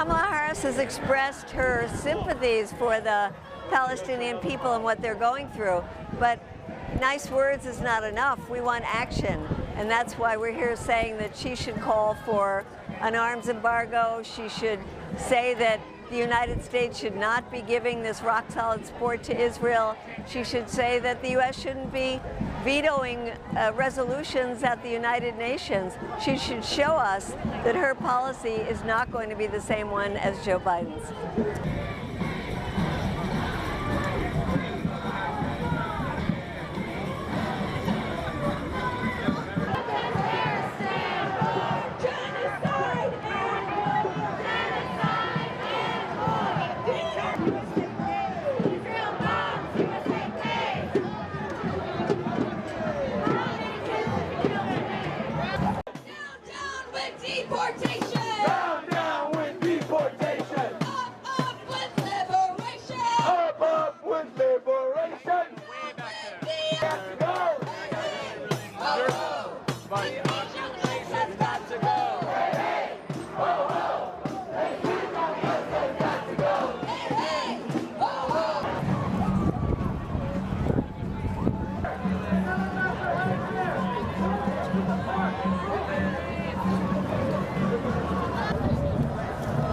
Kamala Harris has expressed her sympathies for the Palestinian people and what they're going through, but nice words is not enough. We want action, and that's why we're here saying that she should call for an arms embargo. She should say that the United States should not be giving this rock-solid support to Israel. She should say that the U.S. shouldn't be vetoing resolutions at the United Nations. She should show us that her policy is not going to be the same one as Joe Biden's.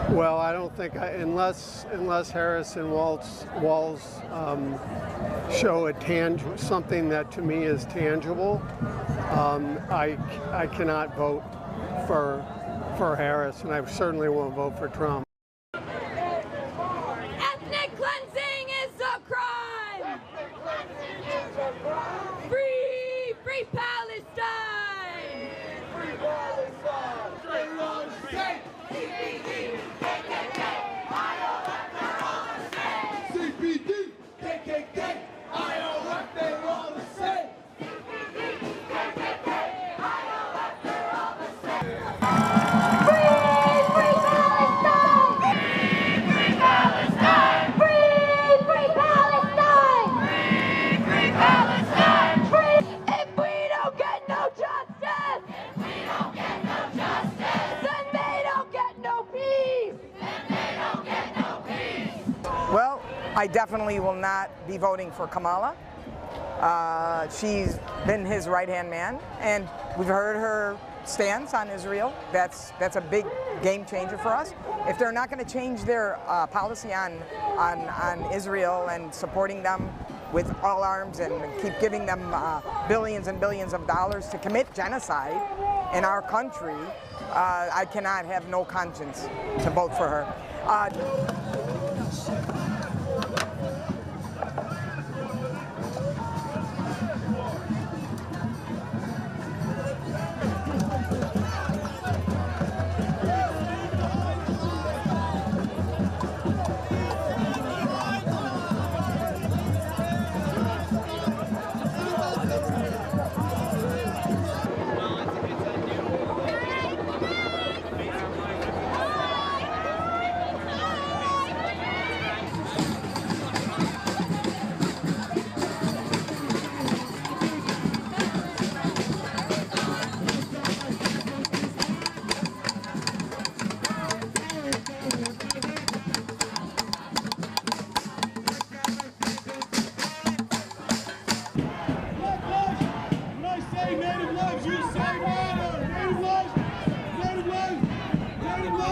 Well, I don't think, unless Harris and Walz show something that to me is tangible, I cannot vote for Harris, and I certainly won't vote for Trump. Ethnic cleansing is a crime! Free, free Palestine! Free Palestine! Free Palestine! CPD, KKK, IOF, they're all the same! CPD, KKK, IOF, they're all the same! CPD, KKK, IOF, they're all the same! Free, free Palestine! Free, free Palestine! Free, free Palestine! Free, free Palestine! Free! If we don't get no justice! If we don't get no justice! Then they don't get no peace! Then they don't get no peace! Well, I definitely will not be voting for Kamala. She's been his right-hand man, and we've heard her stance on Israel. That's a big game changer for us. If they're not going to change their policy on Israel and supporting them with all arms and keep giving them billions and billions of dollars to commit genocide in our country, I cannot have no conscience to vote for her.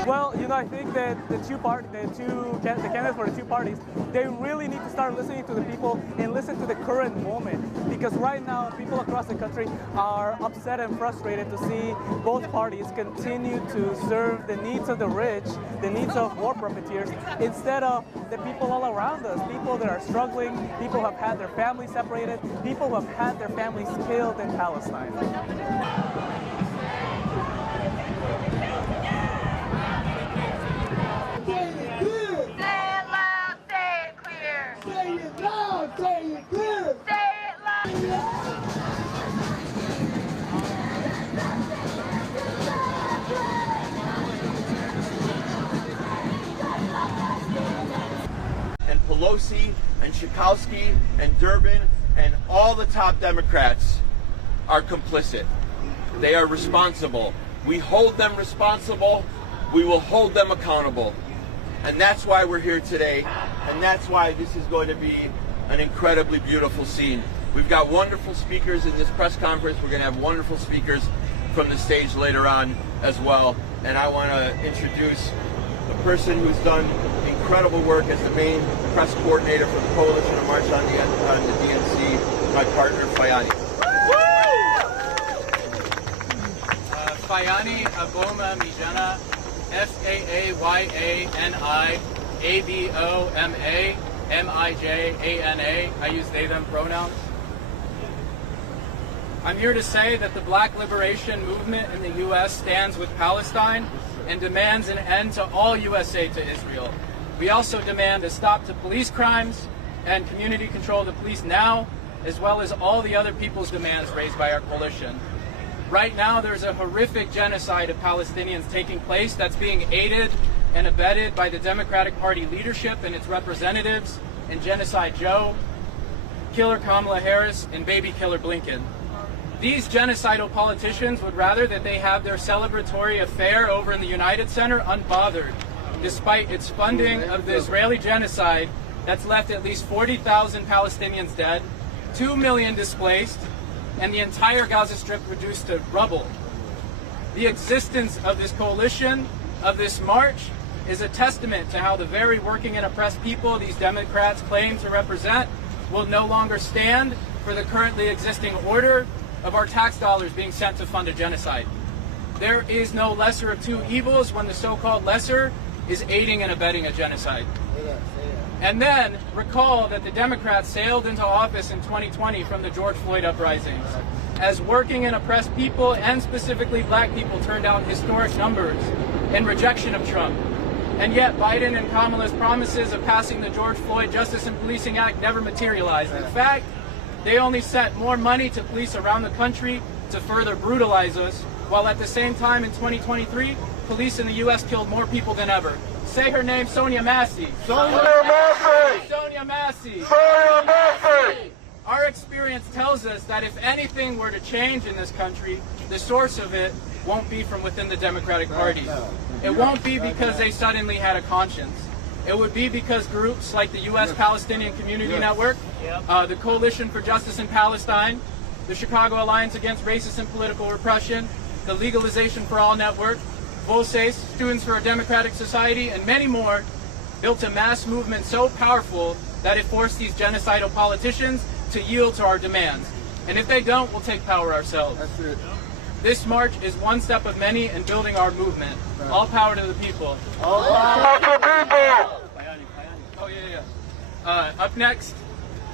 Well, you know, I think that the candidates for the two parties, they really need to start listening to the people and listen to the current moment. Because right now, people across the country are upset and frustrated to see both parties continue to serve the needs of the rich, the needs of war profiteers, instead of the people all around us, people that are struggling, people who have had their families separated, people who have had their families killed in Palestine. Pelosi and Schakowsky and Durbin and all the top Democrats are complicit. They are responsible. We hold them responsible we will hold them accountable. And that's why we're here today, and that's why this is going to be an incredibly beautiful scene. We've got wonderful speakers in this press conference. We're going to have wonderful speakers from the stage later on as well. And I want to introduce a person who's done incredible work as the main press coordinator for the Coalition of March on the DNC, my partner, Fayani. Fayani Aboma Mijana, F-A-A-Y-A-N-I A-B-O-M-A M-I-J-A-N-A. I use they, them pronouns. I'm here to say that the Black Liberation Movement in the U.S. stands with Palestine and demands an end to all U.S. aid to Israel. We also demand a stop to police crimes and community control of the police now, as well as all the other people's demands raised by our coalition. Right now, there's a horrific genocide of Palestinians taking place that's being aided and abetted by the Democratic Party leadership and its representatives, and Genocide Joe, Killer Kamala Harris, and Baby Killer Blinken. These genocidal politicians would rather that they have their celebratory affair over in the United Center unbothered, despite its funding of the Israeli genocide that's left at least 40,000 Palestinians dead, 2 million displaced, and the entire Gaza Strip reduced to rubble. The existence of this coalition, of this march, is a testament to how the very working and oppressed people these Democrats claim to represent will no longer stand for the currently existing order of our tax dollars being sent to fund a genocide. There is no lesser of two evils when the so-called lesser is aiding and abetting a genocide. And then recall that the Democrats sailed into office in 2020 from the George Floyd uprisings, as working and oppressed people, and specifically black people, turned down historic numbers in rejection of Trump. And yet Biden and Kamala's promises of passing the George Floyd Justice and Policing Act never materialized. In fact, they only sent more money to police around the country to further brutalize us, while at the same time in 2023, police in the U.S. killed more people than ever. Say her name, Sonia Massey. Sonia Massey! Sonia Massey! Sonia Massey! Our experience tells us that if anything were to change in this country, the source of it won't be from within the Democratic Party. It won't be because they suddenly had a conscience. It would be because groups like the U.S. Palestinian Community Network, the Coalition for Justice in Palestine, the Chicago Alliance Against Racist and Political Repression, the Legalization for All Network, Voces, Students for a Democratic Society, and many more, built a mass movement so powerful that it forced these genocidal politicians to yield to our demands. And if they don't, we'll take power ourselves. That's it. This march is one step of many in building our movement. Right. All power to the people. All power to the people! Oh, yeah. Up next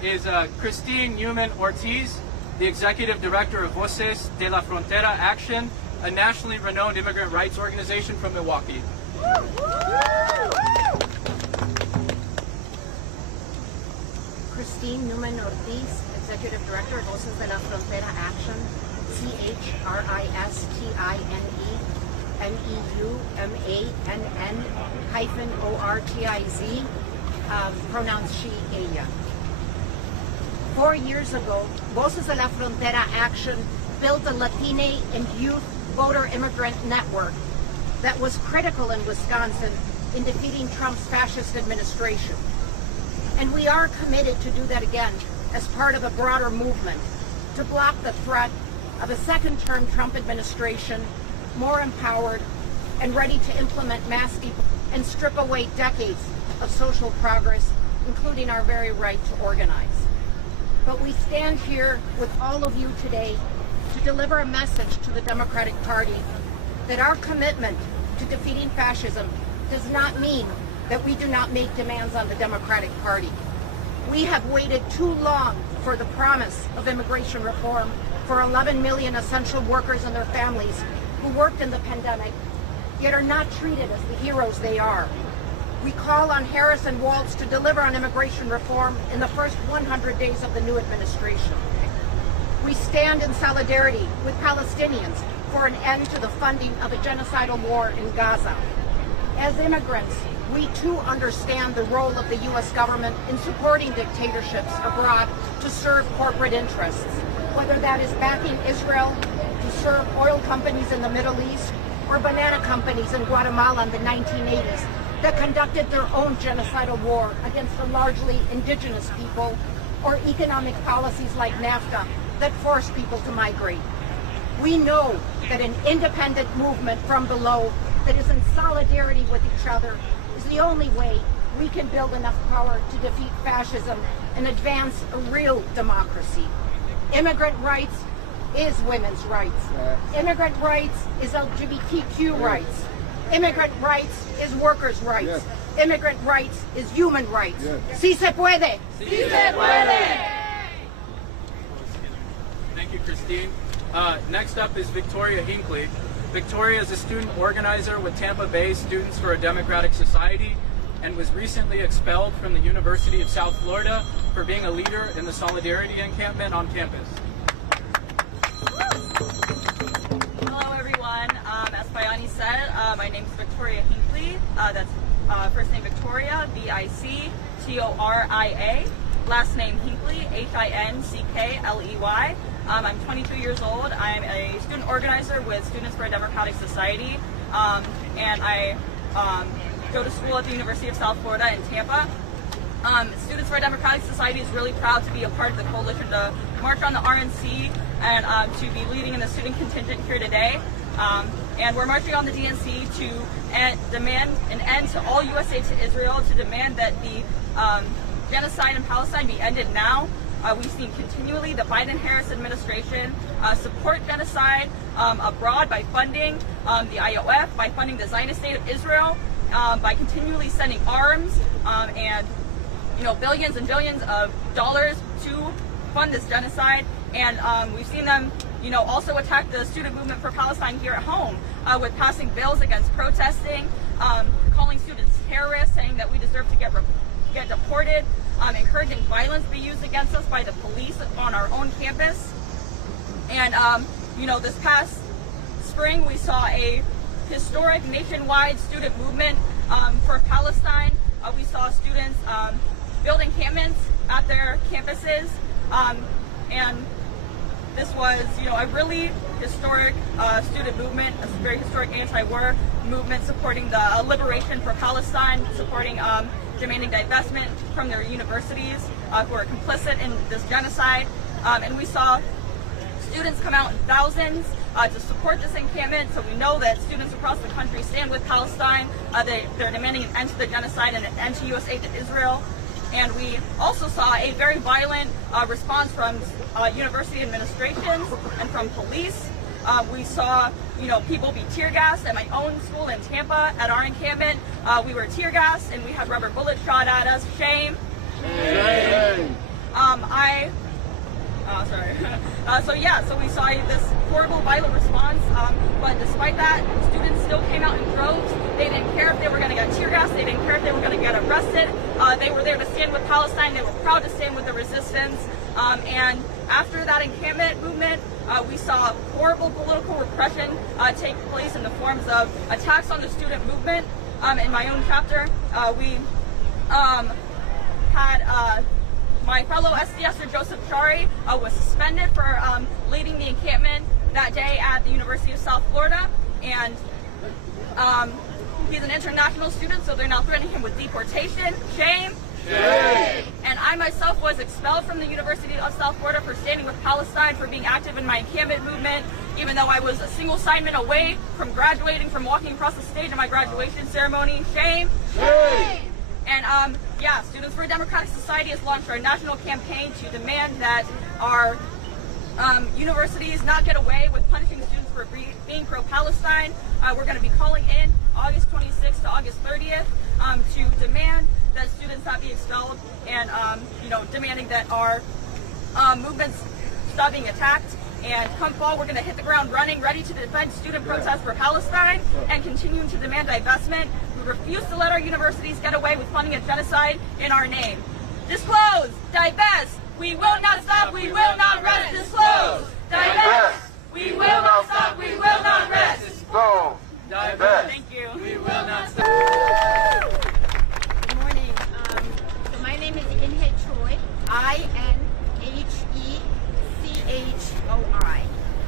is Christine Newman Ortiz, the Executive Director of Voces de la Frontera Action, a nationally renowned immigrant rights organization from Milwaukee. Christine Newman Ortiz, Executive Director of Voces de la Frontera Action, CHRISTINEMENEUMANN-ORTIZ, pronouns she, ella. 4 years ago, Voces de la Frontera Action built a Latine and youth voter immigrant network that was critical in Wisconsin in defeating Trump's fascist administration. And we are committed to do that again as part of a broader movement to block the threat of a second-term Trump administration, more empowered and ready to implement mass and strip away decades of social progress, including our very right to organize. But we stand here with all of you today to deliver a message to the Democratic Party that our commitment to defeating fascism does not mean that we do not make demands on the Democratic Party. We have waited too long for the promise of immigration reform for 11 million essential workers and their families who worked in the pandemic, yet are not treated as the heroes they are. We call on Harris and Walz to deliver on immigration reform in the first 100 days of the new administration. We stand in solidarity with Palestinians for an end to the funding of a genocidal war in Gaza. As immigrants, we too understand the role of the U.S. government in supporting dictatorships abroad to serve corporate interests, whether that is backing Israel to serve oil companies in the Middle East, or banana companies in Guatemala in the 1980s that conducted their own genocidal war against the largely indigenous people, or economic policies like NAFTA that forced people to migrate. We know that an independent movement from below that is in solidarity with each other is the only way we can build enough power to defeat fascism and advance a real democracy. Immigrant rights is women's rights. Immigrant rights is LGBTQ rights. Immigrant rights is workers' rights. Immigrant rights is human rights. Si se puede. Si se puede. Thank you, Christine. Next up is Victoria Hinckley. Victoria is a student organizer with Tampa-based Students for a Democratic Society and was recently expelled from the University of South Florida for being a leader in the Solidarity encampment on campus. Hello everyone. As Bayani said, my name is Victoria Hinckley. That's first name Victoria, V-I-C-T-O-R-I-A. Last name Hinckley, H-I-N-C-K-L-E-Y. I'm 22 years old. I'm a student organizer with Students for a Democratic Society, and I go to school at the University of South Florida in Tampa. Students for a Democratic Society is really proud to be a part of the coalition to march on the RNC and to be leading in the student contingent here today. And we're marching on the DNC to demand an end to all US aid to Israel, to demand that the genocide in Palestine be ended now. We've seen continually the Biden-Harris administration support genocide abroad by funding the IOF, by funding the Zionist State of Israel, by continually sending arms and billions and billions of dollars to fund this genocide. And we've seen them also attack the student movement for Palestine here at home with passing bills against protesting, calling students terrorists, saying that we deserve to get deported, encouraging violence to be used against us by the police on our own campus. And this past spring we saw a historic nationwide student movement for Palestine. We saw students build encampments at their campuses, and this was a really historic student movement, a very historic anti-war movement supporting the liberation for Palestine, supporting demanding divestment from their universities who are complicit in this genocide. And we saw students come out in thousands to support this encampment, so we know that students across the country stand with Palestine. They're demanding an end to the genocide and an end to US aid to Israel. And we also saw a very violent response from university administrations and from police. We saw people be tear gassed at my own school in Tampa at our encampment. We were tear gassed and we had rubber bullets shot at us. Shame. Shame. So we saw this horrible violent response, but despite that, students still came out in droves. They didn't care if they were going to get tear gassed, they didn't care if they were going to get arrested. They were there to stand with Palestine, they were proud to stand with the resistance. And after that encampment movement, we saw horrible political repression take place in the forms of attacks on the student movement. In my own chapter, we had my fellow SDSer Joseph Chari was suspended for leading the encampment that day at the University of South Florida, and he's an international student, so they're now threatening him with deportation. Shame. Shame. And I myself was expelled from the University of South Florida for standing with Palestine, for being active in my encampment movement, even though I was a single assignment away from graduating, from walking across the stage of my graduation ceremony. Shame. Shame. And Students for a Democratic Society has launched our national campaign to demand that our universities not get away with punishing students for being pro-Palestine. We're going to be calling in August 26th to August 30th to demand that students not be expelled, and demanding that our movements stop being attacked. And come fall, we're going to hit the ground running, ready to defend student protests for Palestine and continuing to demand divestment. We refuse to let our universities get away with funding a genocide in our name. Disclose, divest, we will not stop, we will not rest. Disclose, divest, we will not stop, we will not rest. Disclose, divest, thank you. We will not stop. Good morning. So my name is Inhe Choi, INHECHOI.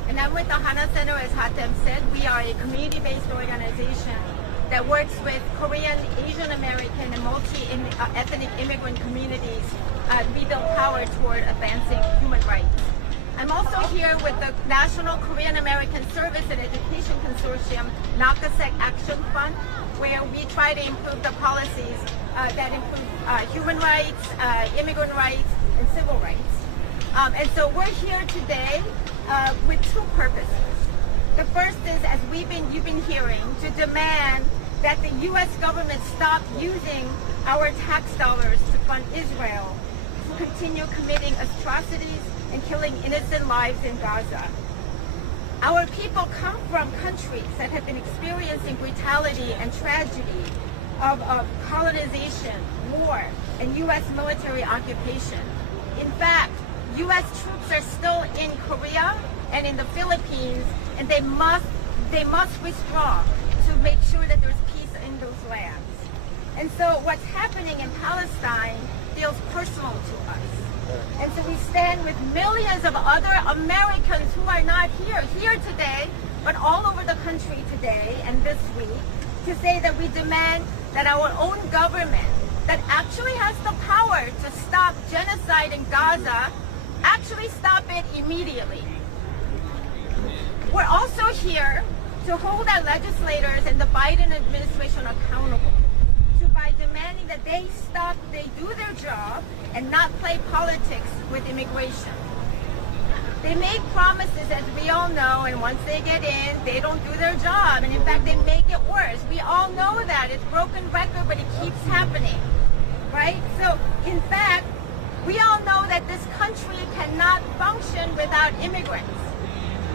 And I'm with the Hana Center, as Hatem said. We are a community-based organization that works with Korean, Asian American, and multi-ethnic immigrant communities rebuild power toward advancing human rights. I'm also here with the National Korean American Service and Education Consortium, NAKASEC Action Fund, where we try to improve the policies that improve human rights, immigrant rights, and civil rights. And so we're here today with two purposes. The first is, as you've been hearing, to demand that the U.S. government stop using our tax dollars to fund Israel to continue committing atrocities and killing innocent lives in Gaza. Our people come from countries that have been experiencing brutality and tragedy of colonization, war, and U.S. military occupation. In fact, U.S. troops are still in Korea and in the Philippines, and they must withdraw to make sure that there's peace in those lands. And so what's happening in Palestine feels personal to us. And so we stand with millions of other Americans who are not here today, but all over the country today and this week, to say that we demand that our own government, that actually has the power to stop genocide in Gaza, actually stop it immediately. We're also here to hold our legislators and the Biden administration accountable by demanding that they do their job and not play politics with immigration. They make promises, as we all know, and once they get in, they don't do their job. And in fact, they make it worse. We all know that. It's broken record, but it keeps happening, right? So, in fact, we all know that this country cannot function without immigrants.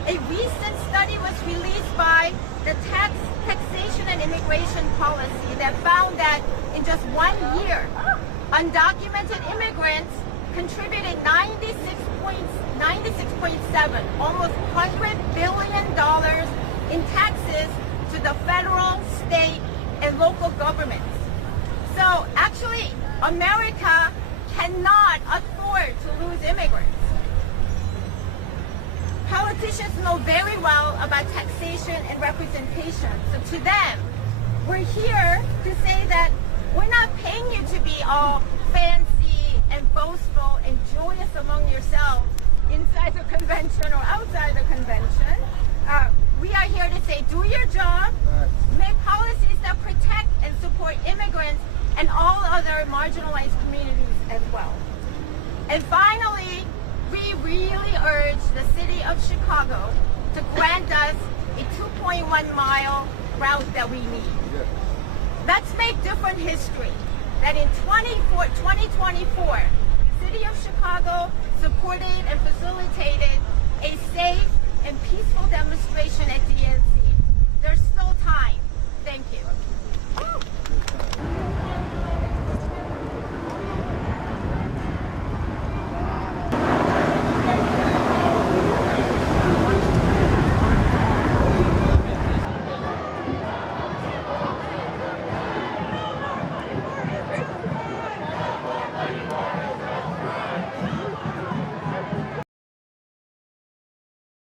A recent study was released by the Taxation and Immigration Policy that found that in just 1 year, undocumented immigrants contributed 96.7, almost $100 billion in taxes to the federal, state, and local governments. So actually, America cannot afford to lose immigrants. Politicians know very well about taxation and representation. So to them, we're here to say that we're not paying you to be all fancy and boastful and joyous among yourselves inside the convention or outside the convention. We are here to say, do your job, make policies that protect and support immigrants and all other marginalized communities as well. And finally, we really urge the city of Chicago to grant us a 2.1-mile route that we need. Let's make different history. That in 2024, the city of Chicago supported and facilitated a safe,